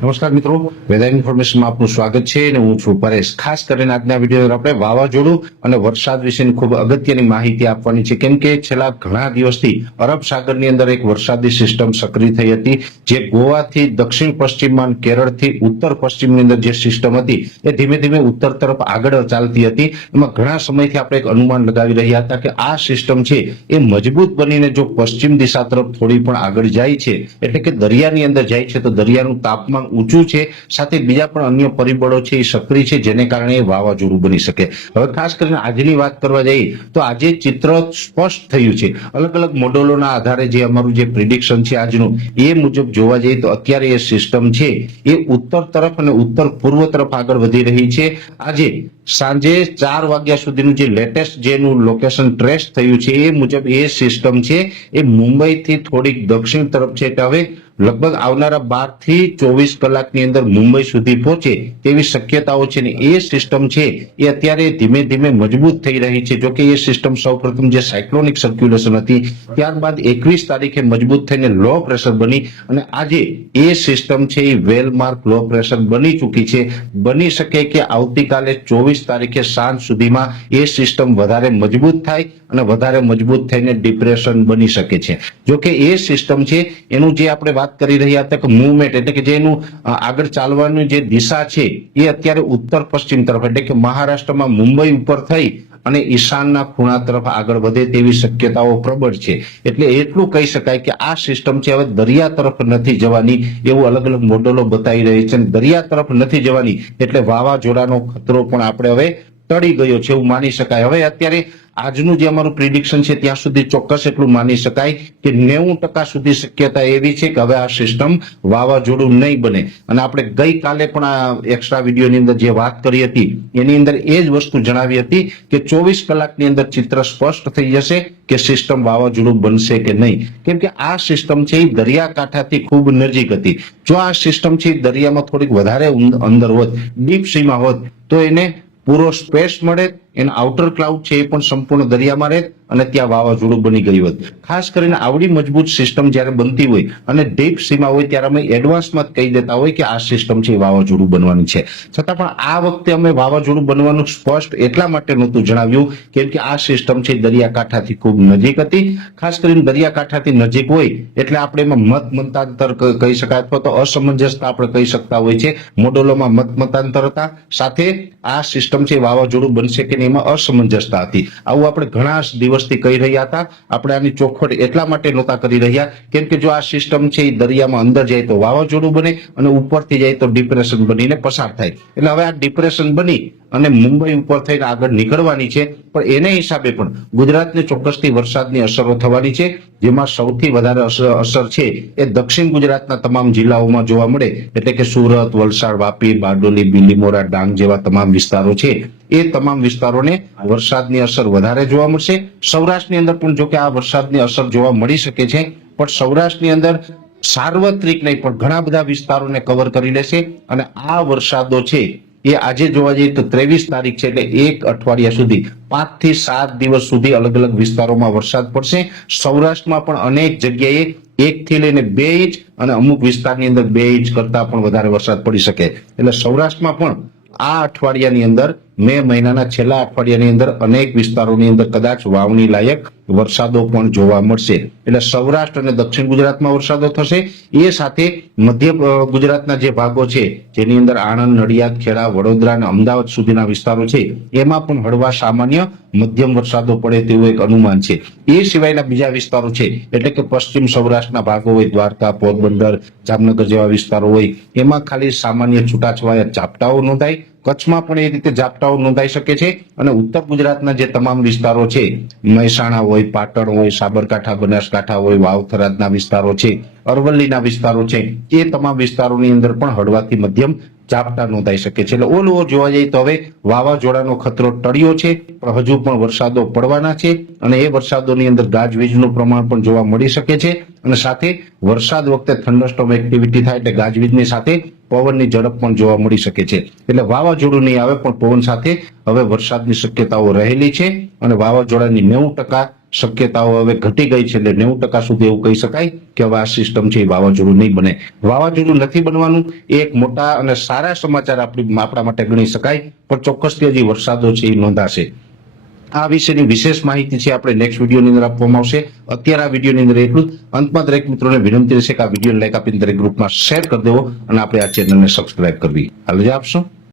નમસ્કાર મિત્રો, વેધર ઇન્ફોર્મેશનમાં આપનું સ્વાગત છે અને હું છું પરેશ। ખાસ કરીને આજના વિડીયોમાં આપણે વાવાઝોડું અને વરસાદ વિશેની ખૂબ અગત્યની માહિતી આપવાની છે, કેમ કે છેલ્લા ઘણા દિવસથી અરબ સાગરની અંદર એક વરસાદી સિસ્ટમ સક્રિય થઈ હતી, જે ગોવાથી દક્ષિણ પશ્ચિમમાં, કેરળથી ઉત્તર પશ્ચિમની અંદર જે સિસ્ટમ હતી એ ધીમે ધીમે ઉત્તર તરફ આગળ ચાલતી હતી। એમાં ઘણા સમયથી આપણે એક અનુમાન લગાવી રહ્યા હતા કે આ સિસ્ટમ છે એ મજબૂત બનીને જો પશ્ચિમ દિશા તરફ થોડી પણ આગળ જાય છે, એટલે કે દરિયાની અંદર જાય છે, તો દરિયાનું તાપમાન ઊંચું છે, સાથે બીજા પણ અન્ય પરિબળો છે એ સક્રિય છે, જેને કારણે એ વાવાઝોડું બની શકે। હવે ખાસ કરીને આજની વાત કરવા જઈએ તો આજે ચિત્ર સ્પષ્ટ થયું છે। અલગ અલગ મોડેલોના આધારે જે અમારું જે પ્રિડિક્શન છે આજનું, એ મુજબ જોવા જઈએ તો અત્યારે એ સિસ્ટમ છે એ ઉત્તર તરફ અને ઉત્તર પૂર્વ તરફ આગળ વધી રહી છે। આજે સાંજે 4 વાગ્યા સુધીનું જે લેટેસ્ટ જેનું લોકેશન ટ્રેસ થયું છે એ મુજબ એ સિસ્ટમ છે એ મુંબઈથી થોડીક દક્ષિણ તરફ છે, એટલે હવે લગભગ આવનારા 12 થી 24 કલાકની અંદર મુંબઈ સુધી પહોંચે તેવી શક્યતાઓ છે ને એ સિસ્ટમ છે એ અત્યારે ધીમે ધીમે મજબૂત થઈ રહી છે। જોકે એ સિસ્ટમ સૌપ્રથમ જે સાયક્લોનિક સર્ક્યુલેશન હતી, ત્યારબાદ 21 તારીખે મજબૂત થઈને લો પ્રેશર બની અને આજે એ સિસ્ટમ છે એ વેલમાર્ક લો પ્રેશર બની ચૂકી છે। બની શકે કે આવતીકાલે 24 તારીખે સાંજ સુધીમાં એ સિસ્ટમ વધારે મજબૂત થાય અને વધારે મજબૂત થઈને ડિપ્રેશન બની શકે છે। જોકે એ સિસ્ટમ છે એનું જે આપણે વાત કરી રહ્યા હતા કે મૂવમેન્ટ, એટલે કે જે એનું આગળ ચાલવાની જે દિશા છે એ અત્યારે ઉત્તર પશ્ચિમ તરફ, એટલે કે મહારાષ્ટ્રમાં મુંબઈ ઉપર થઈ અને ઈશાનના ખૂણા તરફ આગળ વધે તેવી શક્યતાઓ પ્રબળ છે। એટલે એટલું કહી શકાય કે આ સિસ્ટમ છે હવે દરિયા તરફ નથી જવાની એવું અલગ અલગ મોડેલો બતાવી રહી છે। દરિયા તરફ નથી જવાની એટલે વાવાઝોડાનો ખતરો પણ આપણે હવે ટળી ગયો છે એવું માની શકાય। હવે અત્યારે આજનું જે અમારું પ્રિડિક્શન છે ત્યાં સુધી ચોક્કસ એટલું માની શકાય કે 90% સુધી શક્યતા એવી છે કે હવે આ સિસ્ટમ વાવાઝોડું નહીં બને। અને આપણે ગઈકાલે પણ આ એક્સ્ટ્રા વિડીયોની અંદર જે વાત કરી હતી એની અંદર એ જ વસ્તુ જણાવી હતી કે 24 કલાકની અંદર ચિત્ર સ્પષ્ટ થઈ જશે કે સિસ્ટમ વાવાઝોડું બનશે કે નહીં, કેમ કે આ સિસ્ટમ છે એ દરિયાકાંઠાથી ખૂબ નજીક હતી। જો આ સિસ્ટમ છે દરિયામાં થોડીક વધારે અંદર હોત, ડીપ સીમાં હોત, તો એને પૂરો સ્પેસ મળે, એના આઉટર ક્લાઉડ છે એ પણ સંપૂર્ણ દરિયામાં રહે અને ત્યાં વાવાઝોડું બની ગયું હોત। ખાસ કરીને આવડી મજબૂત સિસ્ટમ જ્યારે બનતી હોય અને ડીપ સીમાં હોય ત્યારે અમે એડવાન્સમાં જ કહી દેતા હોય કે આ સિસ્ટમ છે એ વાવાઝોડું બનવાની છે। છતાં પણ આ વખતે અમે વાવાઝોડું બનવાનું સ્પષ્ટ એટલા માટે નહોતું જણાવ્યું કેમ કે આ સિસ્ટમ છે દરિયાકાંઠાથી ખૂબ નજીક હતી। ખાસ કરીને દરિયાકાંઠાથી નજીક હોય એટલે આપણે એમાં મતાંતર કહી શકાય અથવા તો અસમંજસતા આપણે કહી શકતા હોય છે। મોડેલોમાં મતાંતર હતા, સાથે આ સિસ્ટમ છે વાવાઝોડું બનશે કે એમાં અસમંજસતા હતી। આવું આપણે ઘણા દિવસથી કહી રહ્યા હતા। આપણે આની ચોખવટ એટલા માટે નહોતા કરી રહ્યા કેમ કે જો આ સિસ્ટમ છે એ દરિયામાં અંદર જાય તો વાવાઝોડું બને અને ઉપરથી જાય તો ડિપ્રેશન બનીને પસાર થાય। એટલે હવે આ ડિપ્રેશન બની અને મુંબઈ ઉપર થઈને આગળ નીકળવાની છે, પણ એને હિસાબે પણ ગુજરાતને ચોક્કસથી વરસાદની અસરો થવાની છે, જેમાં સૌથી વધારે અસર છે એ દક્ષિણ ગુજરાતના તમામ જિલ્લાઓમાં જોવા મળે, એટલે કે સુરત, વલસાડ, વાપી, બારડોલી, બીલીમોરા, ડાંગ જેવા તમામ વિસ્તારો છે એ તમામ વિસ્તારોને વરસાદની અસર વધારે જોવા મળશે। સૌરાષ્ટ્રની અંદર પણ જો કે આ વરસાદની અસર જોવા મળી શકે છે, પણ સૌરાષ્ટ્રની અંદર સાર્વત્રિક નહીં પણ ઘણા બધા વિસ્તારોને કવર કરી લેશે। અને આ વરસાદો છે એ આજે જોવા જઈએ તો 23 તારીખ છે, એટલે એક અઠવાડિયા સુધી 5 થી 7 દિવસ સુધી અલગ અલગ વિસ્તારોમાં વરસાદ પડશે। સૌરાષ્ટ્રમાં પણ અનેક જગ્યાએ 1 થી લઈને 2 ઇંચ અને અમુક વિસ્તારની અંદર 2 ઇંચ કરતા પણ વધારે વરસાદ પડી શકે। એટલે સૌરાષ્ટ્રમાં પણ આ અઠવાડિયાની અંદર મે મહિનાના છેલ્લા અઠવાડિયાની અંદર અનેક વિસ્તારોની અંદર કદાચ વાવણી લાયક વરસાદો પણ જોવા મળશે। એટલે સૌરાષ્ટ્ર અને દક્ષિણ ગુજરાતમાં વરસાદો થશે, એ સાથે મધ્ય ગુજરાતના જે ભાગો છે જેની અંદર આણંદ, નડિયાદ, ખેડા, વડોદરા અને અમદાવાદ સુધીના વિસ્તારો છે એમાં પણ હળવા સામાન્ય મધ્યમ વરસાદો પડે તેવું એક અનુમાન છે। એ સિવાયના બીજા વિસ્તારો છે એટલે કે પશ્ચિમ સૌરાષ્ટ્રના ભાગો હોય, દ્વારકા, પોરબંદર, જામનગર જેવા વિસ્તારો હોય, એમાં ખાલી સામાન્ય છૂટાછવાયા ઝાપટાઓ નોંધાય। કચ્છમાં પણ એ રીતે ઝાપટાઓ નોંધાઈ શકે છે અને ઉત્તર ગુજરાતના જે તમામ વિસ્તારો છે, મહેસાણા હોય, પાટણ હોય, સાબરકાંઠા, બનાસકાંઠા હોય, વાવ-થરાદના વિસ્તારો છે, અરવલ્લીના વિસ્તારો છે, એ તમામ વિસ્તારોની અંદર પણ હળવાથી મધ્યમ ઝાપટા નોંધાઈ શકે છે। એટલે ઓલ ઓવર જોવા જઈએ તો હવે વાવાઝોડાનો ખતરો ટળ્યો છે, પણ હજુ પણ વરસાદો પડવાના છે અને એ વરસાદોની અંદર ગાજવીજનું પ્રમાણ પણ જોવા મળી શકે છે। અને સાથે વરસાદ વખતે થંડરસ્ટોર્મ એક્ટિવિટી થાય એટલે ગાજવીજની સાથે પવનની ઝડપ પણ જોવા મળી શકે છે। એટલે વાવાઝોડું નહીં આવે પણ પવન સાથે હવે વરસાદની શક્યતાઓ રહેલી છે અને વાવાઝોડાની 90% શક્યતાઓ હવે ઘટી ગઈ છે, એટલે 90% સુધી એવું કહી શકાય કે હવે આ સિસ્ટમ છે એ વાવાઝોડું નહીં બને. વાવાઝોડું નથી બનવાનું એ એક મોટા અને સારા સમાચાર આપણા માટે ગણી શકાય, પણ ચોક્કસથી હજી વરસાદો છે એ નોંધાશે. આ વિશેની વિશેષ માહિતી છે આપણે નેક્સ્ટ વિડીયોની અંદર આપવામાં આવશે. અત્યારે આ વિડીયોની અંદર એટલું જ. અંતમાં દરેક મિત્રોને વિનંતી રહેશે કે આ વિડીયોને લાઈક આપીને દરેક ગ્રુપમાં શેર કરી દેવો અને આપણે આ ચેનલને સબસ્ક્રાઇબ કરવી. હાલ જ આપશો.